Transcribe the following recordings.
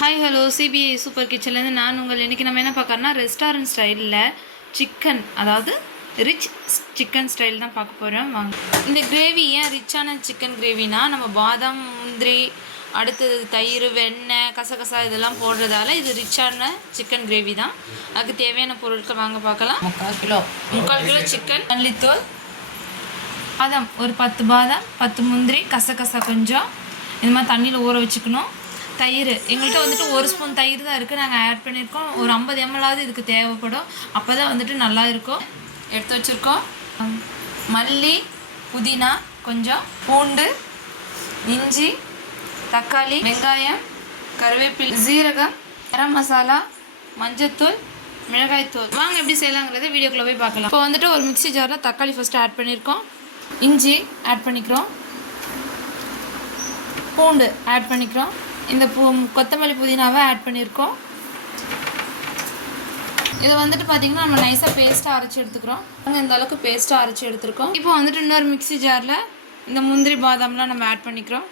Hi hello CBI super கிச்சன்லேருந்து நான் உங்கள் இன்றைக்கி நம்ம என்ன பார்க்கறோன்னா ரெஸ்டாரண்ட் ஸ்டைலில் சிக்கன், அதாவது ரிச் சிக்கன் ஸ்டைல் தான் பார்க்க போகிறோம். வாங்க. இந்த கிரேவி ஏன் ரிச்சான சிக்கன் கிரேவினா, நம்ம பாதாம், முந்திரி, அடுத்தது தயிர், வெண்ணெய், கசகசா இதெல்லாம் போடுறதால இது ரிச்சான சிக்கன் கிரேவி தான். அதுக்கு தேவையான பொருட்கள் வாங்க பார்க்கலாம். 3/4 கிலோ சிக்கன், மல்லித்தூள், பாதாம் ஒரு 10 பாதாம், 10 முந்திரி, கசகசா கொஞ்சம் இது மாதிரி தண்ணியில் ஊற வச்சுக்கணும். தயிர் எங்கள்கிட்ட வந்துட்டு 1 ஸ்பூன் தயிர் தான் இருக்குது, நாங்கள் ஆட் பண்ணியிருக்கோம். ஒரு 50 ml இதுக்கு தேவைப்படும், அப்போ தான் வந்துட்டு நல்லா இருக்கும். எடுத்து வச்சுருக்கோம். மல்லி, புதினா கொஞ்சம், பூண்டு, இஞ்சி, தக்காளி, வெங்காயம், கருவேப்பிலை, ஜீரகம், கரம் மசாலா, மஞ்சத்தூள், மிளகாய்த்தூள். வாங்க எப்படி செய்யலாங்கிறத வீடியோக்குள்ளே போய் பார்க்கலாம். இப்போ வந்துட்டு ஒரு மிக்ஸி ஜாரில் தக்காளி ஃபஸ்ட்டு ஆட் பண்ணியிருக்கோம், இஞ்சி ஆட் பண்ணிக்கிறோம், பூண்டு ஆட் பண்ணிக்கிறோம், இந்த கொத்தமல்லி புதினாவை ஆட் பண்ணியிருக்கோம். இதை வந்துட்டு பார்த்திங்கன்னா நம்ம நைஸாக பேஸ்ட்டாக அரைச்சி எடுத்துக்கிறோம். நாங்கள் இந்த அளவுக்கு பேஸ்ட்டாக அரைச்சி எடுத்துருக்கோம். இப்போ வந்துட்டு இன்னொரு மிக்ஸி ஜாரில் இந்த முந்திரி பாதாம்லாம் நம்ம ஆட் பண்ணிக்கிறோம்.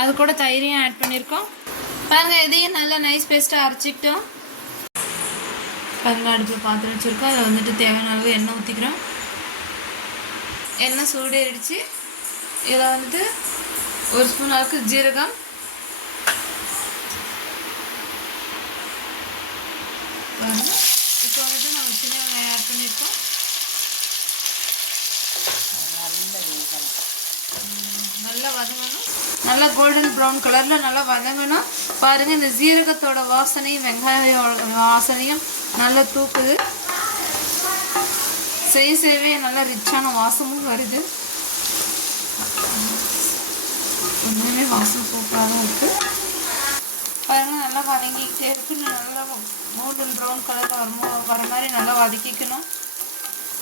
அது கூட தயிரையும் ஆட் பண்ணியிருக்கோம். பாருங்கள், இதையும் நல்லா நைஸ் பேஸ்ட்டாக அரைச்சிக்கிட்டோம். பாருங்கள், அடுப்பில் பாத்திரம் வச்சுருக்கோம். அதை வந்துட்டு தேவையான அளவு எண்ணெய் ஊற்றிக்கிறோம். எண்ணெய் சூடேறிடுச்சு. இதில் வந்துட்டு 1 ஸ்பூன் அளவுக்கு ஜீரகம், இப்போ வந்துட்டு நம்ம சின்ன வெங்காயம் ஆட் பண்ணியிருக்கோம். நல்லா வதங்கணும், நல்லா கோல்டன் ப்ரௌன் கலரில் நல்லா வதங்கணும். பாருங்கள், இந்த ஜீரகத்தோட வாசனையும் வெங்காயோட வாசனையும் நல்லா தூக்குது. செய்யவே நல்லா ரிச்சான வாசமும் வருது. ஒன்றுமே வாசம் சூப்பராக தான் இருக்குது. பாருங்கள், நல்லா வதங்கிக்கிட்டே இருக்குது. நல்லா கோல்டன் ப்ரௌன் கலரில் வர மாதிரி நல்லா வதக்கிக்கணும்.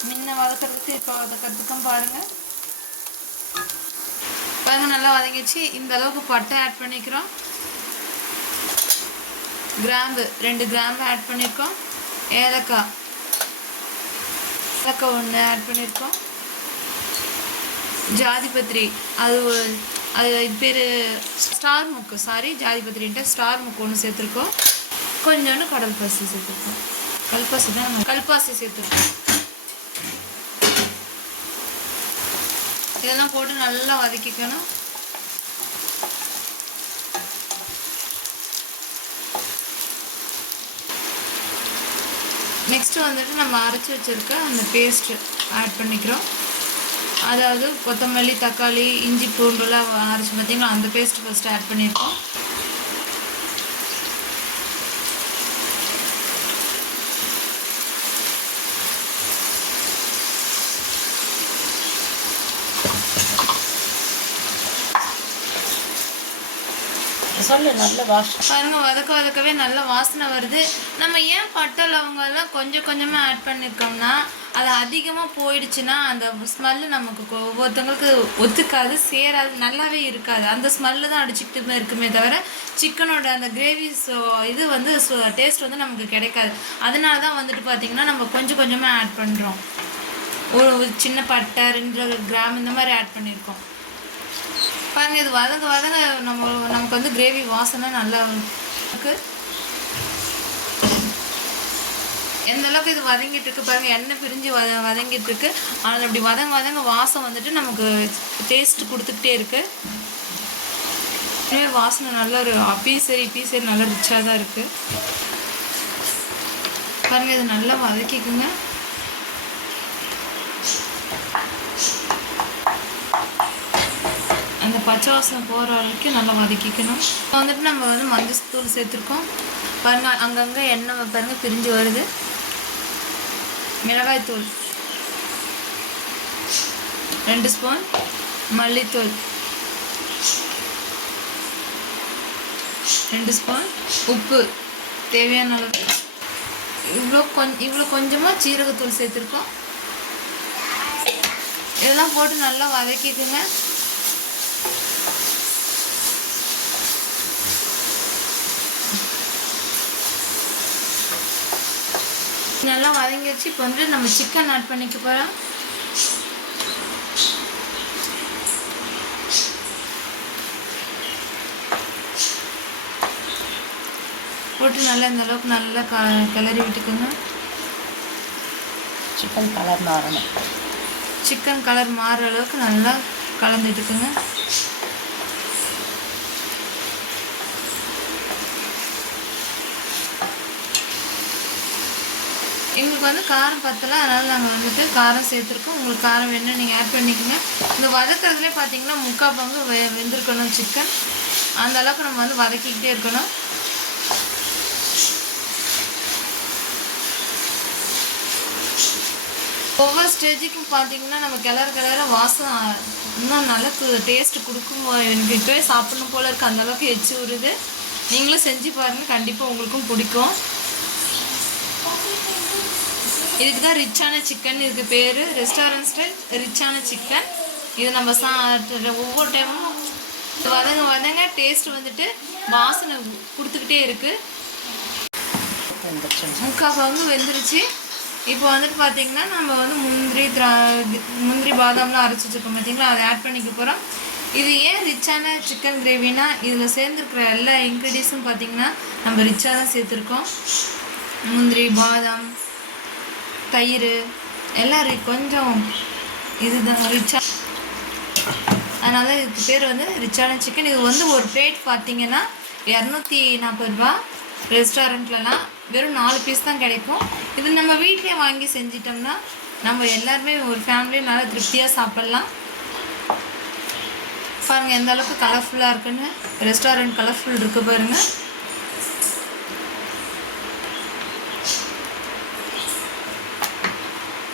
முன்ன வதக்கிறதுக்கு இப்போ வதக்கிறதுக்கும் பாருங்கள். நல்லா வதங்கிச்சு. இந்த அளவுக்கு பட்டை ஆட் பண்ணிக்கிறோம். கிராம்பு 2 கிராம்பு ஆட் பண்ணியிருக்கோம். ஏலக்காய் 1 ஆட் பண்ணியிருக்கோம். ஜாதிபத்திரி அது பேர் ஸ்டார் முக்கு, ஜாதிபத்திரின்ட்டு ஸ்டார் முக்கு 1 சேர்த்துருக்கோம். கொஞ்சோண்டு கடல்பாசி சேர்த்துருக்கோம். கல்பாசி சேர்த்துருக்கோம். இதெல்லாம் போட்டு நல்லா வதக்கிக்கணும். நெக்ஸ்ட்டு வந்துட்டு நம்ம அரைச்சி வச்சுருக்க அந்த பேஸ்ட்டு ஆட் பண்ணிக்கிறோம். அதாவது கொத்தமல்லி, தக்காளி, இஞ்சி, பூண்டுலாம் அரைச்சி பார்த்திங்களா, அந்த பேஸ்ட்டு ஃபஸ்ட்டு ஆட் பண்ணியிருக்கோம். நல்ல வாசனை பாருங்க, வதக்கவே நல்ல வாசனை வருது. நம்ம ஏன் பட்டை லவங்கெல்லாம் கொஞ்சம் கொஞ்சமாக ஆட் பண்ணியிருக்கோம்னா, அது அதிகமாக போயிடுச்சுன்னா அந்த ஸ்மெல்லு நமக்கு ஒவ்வொருத்தவங்களுக்கு ஒத்துக்காது, சேராது, நல்லாவே இருக்காது. அந்த ஸ்மெல்லு தான் அடிச்சுக்கிட்டு தான் இருக்குமே தவிர சிக்கனோட அந்த கிரேவி இது வந்து டேஸ்ட் வந்து நமக்கு கிடைக்காது. அதனால தான் வந்துட்டு பார்த்திங்கன்னா நம்ம கொஞ்சம் கொஞ்சமாக ஆட் பண்ணுறோம். ஒரு சின்ன பட்டை 2 கிராம் இந்த மாதிரி ஆட் பண்ணியிருக்கோம். பாருங்கள், இது வதங்க நமக்கு வந்து கிரேவி வாசனை நல்லா இருக்குது. எந்த அளவுக்கு இது வதங்கிட்டு இருக்கு பாருங்கள், எண்ணெய் பிரிஞ்சு வதங்கிட்டு இருக்கு. ஆனால் அப்படி வதங்க வாசம் வந்துட்டு நமக்கு டேஸ்ட் கொடுத்துக்கிட்டே இருக்கு. எனவே வாசனை நல்லா ஒரு பீசரி நல்லா ரிச்சாக தான் இருக்குது. பாருங்கள், இது நல்லா வதக்கிக்குங்க. அந்த பச்சை வாசனை போகிற வரைக்கும் நல்லா வதக்கிக்கணும். இப்போ வந்துட்டு நம்ம வந்து மஞ்சள் தூள் சேர்த்துருக்கோம். பாருங்கள், அங்கங்கே எண்ணெய் பாருங்கள் பிரிஞ்சு வருது. மிளகாய்த்தூள் 2 ஸ்பூன், மல்லித்தூள் 2 ஸ்பூன், உப்பு தேவையான அளவு, இவ்வளோ கொஞ்சமாக ஜீரகத்தூள் சேர்த்துருக்கோம். இதெல்லாம் போட்டு நல்லா வதக்கிக்குங்க. நல்லா வதங்கிடுச்சு. இப்போ வந்துட்டு நம்ம சிக்கன் ஆட் பண்ணிக்க போகிறோம். போட்டு நல்லா இந்த அளவுக்கு நல்லா கிளறி விட்டுக்கோங்க. சிக்கன் கலர் மாறணும். சிக்கன் கலர் மாறுற அளவுக்கு நல்லா கலந்துட்டுக்குங்க. எங்களுக்கு வந்து காரம் பத்தலை, அதனால் நாங்கள் வந்துட்டு காரம் சேர்த்துருக்கோம். உங்களுக்கு காரம் வேணும்னா நீங்கள் ஆட் பண்ணிக்கோங்க. இந்த வதக்கிறதுலே பார்த்தீங்கன்னா 3/4 பங்கு வெந்திருக்கணும் சிக்கன். அந்த அளவுக்கு நம்ம வந்து வதக்கிக்கிட்டே இருக்கணும். ஒவ்வொரு ஸ்டேஜுக்கும் பார்த்தீங்கன்னா நம்ம கிளற வாசம் இன்னும் நல்லா டேஸ்ட்டு கொடுக்கும். எனக்கு இப்போவே சாப்பிடணும் போல் இருக்குது, அந்தளவுக்கு எச்சு வருது. நீங்களும் செஞ்சு பாருங்கள், கண்டிப்பாக உங்களுக்கும் பிடிக்கும். இதுக்கு தான் ரிச்சான சிக்கன், இதுக்கு பேர் ரெஸ்டாரண்ட் ஸ்டைல் ரிச்சான சிக்கன். இது நம்ம ஒவ்வொரு டைமும் வதங்க டேஸ்ட் வந்துட்டு வாசனை கொடுத்துக்கிட்டே இருக்குது. 3/4 பங்கு வெந்துருச்சு. இப்போ வந்துட்டு பார்த்தீங்கன்னா நம்ம வந்து முந்திரி பாதாம்லாம் அரைச்சி வச்சுருக்கோம் பார்த்தீங்களா, அதை ஆட் பண்ணிக்க போகிறோம். இது ஏன் ரிச்சான சிக்கன் கிரேவினா, இதில் சேர்ந்துருக்கிற எல்லா இன்க்ரீடியன்ஸும் பார்த்தீங்கன்னா நம்ம ரிச்சாக தான் சேர்த்துருக்கோம். முந்திரி, பாதாம், தயிர் எல்லாம் கொஞ்சம் இதுதான் ரிச்சாக, அதனால இதுக்கு பேர் வந்து ரிச்சான சிக்கன். இது வந்து ஒரு பிளேட் பார்த்தீங்கன்னா 240 ரூபா. ரெஸ்டாரண்ட்லலாம் வெறும் 4 பீஸ் தான் கிடைக்கும். இது நம்ம வீட்டிலே வாங்கி செஞ்சிட்டோம்னா நம்ம எல்லாருமே ஒரு ஃபேமிலியும் நல்லா திருப்தியாக சாப்பிட்லாம். பாருங்கள் எந்த அளவுக்கு கலர்ஃபுல்லாக இருக்குன்னு. ரெஸ்டாரண்ட் கலர்ஃபுல் இருக்குது பாருங்கள்.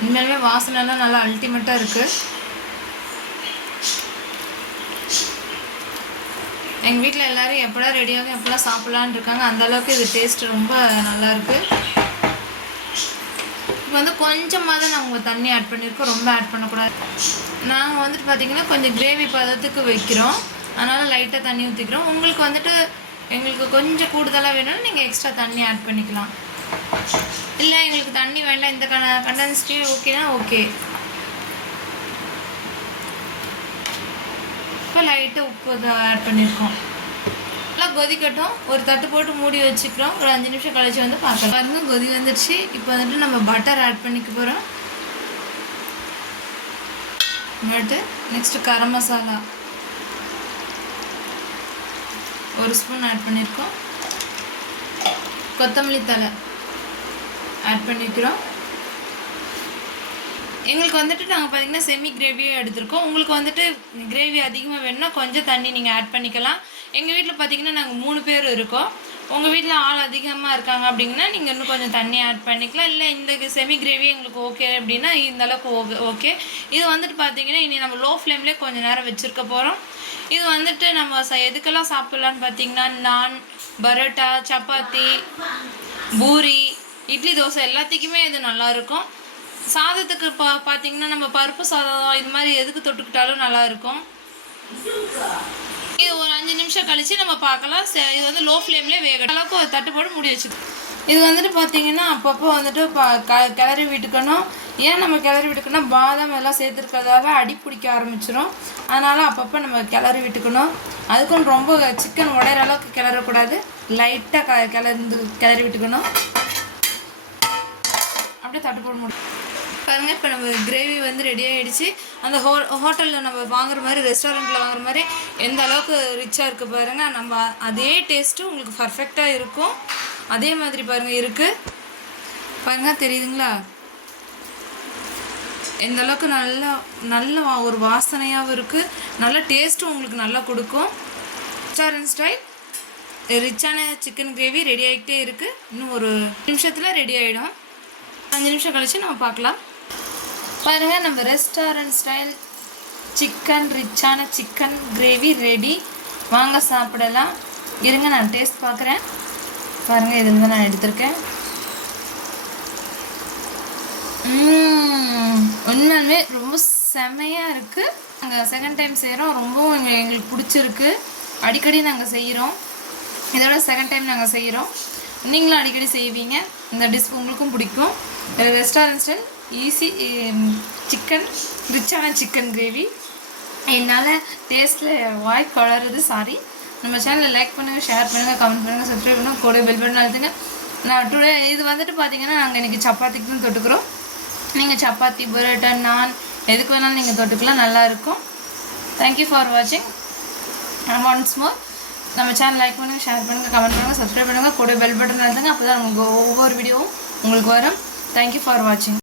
உண்மையிலுமே வாசனைலாம் நல்லா அல்டிமேட்டாக இருக்குது. எங்கள் வீட்டில் எல்லோரும் எப்படா ரெடியாகும் எப்படா சாப்பிட்லான்னு இருக்காங்க. அந்தளவுக்கு இது டேஸ்ட் ரொம்ப நல்லாயிருக்கு. இப்போ வந்து கொஞ்சமாக தான் நாங்கள் தண்ணி ஆட் பண்ணியிருக்கோம், ரொம்ப ஆட் பண்ணக்கூடாது. நாங்கள் வந்துட்டு பார்த்திங்கன்னா கொஞ்சம் கிரேவி பதத்துக்கு வைக்கிறோம், அதனால் லைட்டாக தண்ணி ஊற்றிக்கிறோம். உங்களுக்கு வந்துட்டு எங்களுக்கு கொஞ்சம் கூடுதலாக வேணும்னா நீங்கள் எக்ஸ்ட்ரா தண்ணி ஆட் பண்ணிக்கலாம். இல்லை எங்களுக்கு தண்ணி வேண்டாம், இந்த கண்டென்சிட்டி ஓகேனா ஓகே. இப்போ லைட்டாக உப்பு ஆட் பண்ணியிருக்கோம். நல்லா கொதிக்கட்டும். ஒரு தட்டு போட்டு மூடி வச்சுக்கிறோம். ஒரு 5 நிமிஷம் கழிச்சு வந்து பார்க்கலாம். பாருங்க கொதி வந்துடுச்சு. இப்போ வந்துட்டு நம்ம பட்டர் ஆட் பண்ணிக்க போகிறோம். Next garam masala 1 spoon add பண்ணியிருக்கோம். கொத்தமல்லி தழை ஆட் பண்ணிக்கிறோம். எங்களுக்கு வந்துட்டு நாங்கள் பார்த்திங்கன்னா செமி கிரேவியும் எடுத்திருக்கோம். உங்களுக்கு வந்துட்டு கிரேவி அதிகமாக வேணும்னா கொஞ்சம் தண்ணி நீங்கள் ஆட் பண்ணிக்கலாம். எங்கள் வீட்டில் பார்த்திங்கன்னா நாங்கள் 3 பேர் இருக்கோம். உங்கள் வீட்டில் ஆள் அதிகமாக இருக்காங்க அப்படிங்கன்னா நீங்கள் இன்னும் கொஞ்சம் தண்ணி ஆட் பண்ணிக்கலாம். இல்லை இந்த செமி கிரேவி எங்களுக்கு ஓகே அப்படின்னா இந்த அளவுக்கு ஓகே. இது வந்துட்டு பார்த்திங்கன்னா இனி நம்ம லோ ஃப்ளேம்லேயே கொஞ்சம் நேரம் வச்சுருக்க போகிறோம். இது வந்துட்டு நம்ம எதுக்கெல்லாம் சாப்பிட்லான்னு பார்த்திங்கன்னா நான், பரோட்டா, சப்பாத்தி, பூரி, இட்லி, தோசை எல்லாத்துக்குமே இது நல்லாயிருக்கும். சாதத்துக்கு பார்த்திங்கன்னா நம்ம பருப்பு சாதம் இது மாதிரி எதுக்கு தொட்டுக்கிட்டாலும் நல்லாயிருக்கும். இது ஒரு 5 நிமிஷம் கழித்து நம்ம பார்க்கலாம். இது வந்து லோ ஃப்ளேம்லேயே வேக அளவுக்கு ஒரு தட்டு போட்டு மூடி வச்சுக்கணும். இது வந்துட்டு பார்த்திங்கன்னா அப்பப்போ வந்துட்டு கிளறி விட்டுக்கணும். ஏன் நம்ம கிளறி விட்டுக்கணும், பாதாம் எல்லாம் சேர்த்துருக்கிறதால அடி பிடிக்க ஆரம்பிச்சிடும். அதனால் அப்பப்போ நம்ம கிளறி விட்டுக்கணும். அதுக்கும் ரொம்ப சிக்கன் உடையிற அளவுக்கு கிளறக்கூடாது, லைட்டாக கிளறி விட்டுக்கணும். அப்படியே தட்டு போட முடியும். பாருங்கள் இப்போ நம்ம கிரேவி வந்து ரெடி ஆகிடுச்சு. அந்த ஹோட்டலில் நம்ம வாங்குற மாதிரி ரெஸ்டாரண்ட்டில் வாங்குற மாதிரி எந்த அளவுக்கு ரிச்சாக இருக்குது பாருங்கள். நம்ம அதே டேஸ்ட்டு உங்களுக்கு பர்ஃபெக்டாக இருக்கும். அதே மாதிரி பாருங்கள் இருக்குது பாருங்கள், தெரியுதுங்களா எந்த அளவுக்கு நல்ல ஒரு வாசனையாகவும் இருக்குது. நல்ல டேஸ்ட்டும் உங்களுக்கு நல்லா கொடுக்கும். ரெஸ்டாரண்ட் ஸ்டைல் ரிச்சான சிக்கன் கிரேவி ரெடி ஆகிட்டே இருக்குது. இன்னும் ஒரு நிமிஷத்தில் ரெடி ஆகிடும். 5 நிமிஷம் கழிச்சு நம்ம பார்க்கலாம். பாருங்கள் நம்ம ரெஸ்டாரண்ட் ஸ்டைல் ரிச்சான சிக்கன் கிரேவி ரெடி. வாங்க சாப்பிடலாம். இருங்க நான் டேஸ்ட் பார்க்குறேன். பாருங்கள் இது வந்து நான் எடுத்திருக்கேன். உண்மையுமே ரொம்ப செமையாக இருக்குது. நாங்கள் செகண்ட் டைம் செய்கிறோம். ரொம்பவும் எங்களுக்கு பிடிச்சிருக்கு. அடிக்கடி நாங்கள் செய்கிறோம். இதோட செகண்ட் டைம் நாங்கள் செய்கிறோம். நீங்களும் அடிக்கடி செய்வீங்க. இந்த டிஷ் உங்களுக்கும் பிடிக்கும். ரெஸ்டாரண்ட் ஸ்டைல் ஈஸி ரிச்சான சிக்கன் கிரேவி. என்னால் டேஸ்ட்டில் வாய் குளறுது, சாரி. நம்ம சேனலை லைக் பண்ணுங்கள், ஷேர் பண்ணுங்கள், கமெண்ட் பண்ணுங்கள், சப்ஸ்கிரைப் பண்ணுங்கள், கூட பெல் பட்டன் அழுத்துங்க. நான் டுடே இது வந்துட்டு பார்த்தீங்கன்னா நாங்கள் இன்றைக்கி சப்பாத்திக்கு தான் தொட்டுக்கிறோம். நீங்கள் சப்பாத்தி, பரோட்டா, நான் எதுக்கு வேணாலும் நீங்கள் தொட்டுக்கலாம், நல்லாயிருக்கும். தேங்க்யூ ஃபார் வாட்சிங். ஒன்ஸ் மோர் நம்ம சேனல் லைக் பண்ணுங்கள், ஷேர் பண்ணுங்கள், கமெண்ட் பண்ணுங்கள், சப்ஸ்கிரைப் பண்ணுங்கள், கூட பெல் பட்டன் அழுத்துங்க. அப்போ தான் உங்களுக்கு ஒவ்வொரு வீடியோவும் உங்களுக்கு வரும். தேங்க்யூ ஃபார் வாட்சிங்.